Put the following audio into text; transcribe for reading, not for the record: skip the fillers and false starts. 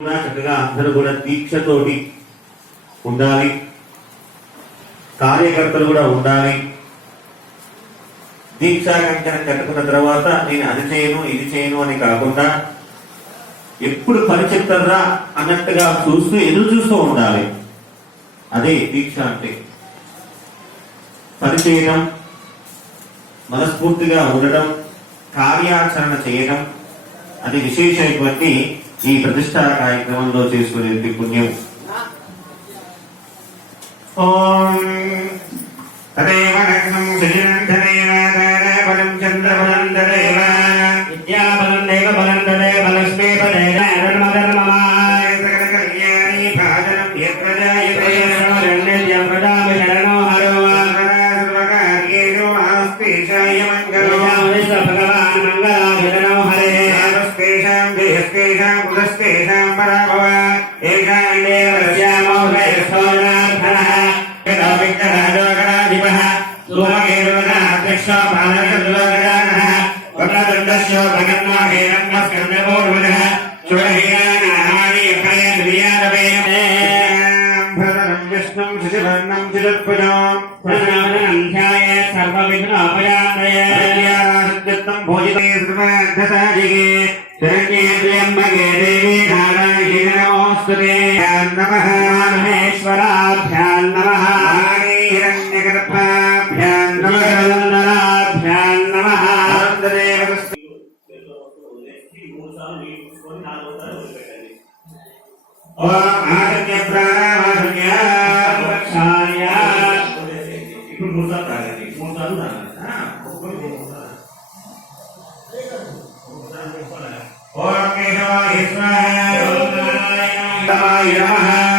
చక్కగా అందరూ కూడా దీక్షతోటి ఉండాలి, కార్యకర్తలు కూడా ఉండాలి. దీక్షా కంకణం కట్టుకున్న తర్వాత నేను అది చేయను ఇది చేయను అని కాకుండా ఎప్పుడు పని చెప్తారా అన్నట్టుగా చూస్తూ ఎదురు చూస్తూ ఉండాలి. అదే దీక్ష అంటే. పని చేయడం, మనస్ఫూర్తిగా ఉండడం, కార్యాచరణ చేయడం అది విశేషమైనటువంటి ఈ ప్రతిష్టా కార్యక్రమంలో చేసుకునే పుణ్యం. ఓం తదేవ లగ్నం శరీరం తదేవ బలం చంద్రబలం తదేవ విద్యాబలం దేవ బలం తదేవ లక్ష్మీ పదేవ ధర్మధర్మమాయ సకల కళ్యాణి భాజనం యత్రజాయతే శరణ్యం ప్రజామి శరణో హరో సర్వకార్యేషు ఆస్తిశాయ మంగళం భగవాన్ మంగళాభిషణో హరే ఆస్తిశాం దేహస్తిశాం కులస్తిశాం పరాభవ ఏషాం దేవ రస్యామో హయస్థోనార్థనః యదా విఘ్నరాజోగణాధిపః సోమకేతుర్గణాధ్యక్షో బాలకర్లోగణాః వక్రతుండస్యో భగన్మో హేరంగస్కందపూర్వజః శుభహీరానామాని భరణం విష్ణుం శశివర్ణం చతుర్భుజం ప్రణామనం ధ్యాయేత్ సర్వవిఘ్నోపశాంతయే సత్యం భోజితే సర్వార్థసాధికే శరణ్యే త్ర్యంబకే దేవీ నారాయణీ నమోస్తుతే. నమః మహేశ్వరాభ్యాం నమః హిరణ్యగర్భాభ్యాం నమః నందనాభ్యాం నమః. ఓం ఆదిత్య ప్రాణాయ రక్షాయ. ఇప్పుడు మూడు సార్లు ఓం కేశవాయ నమః.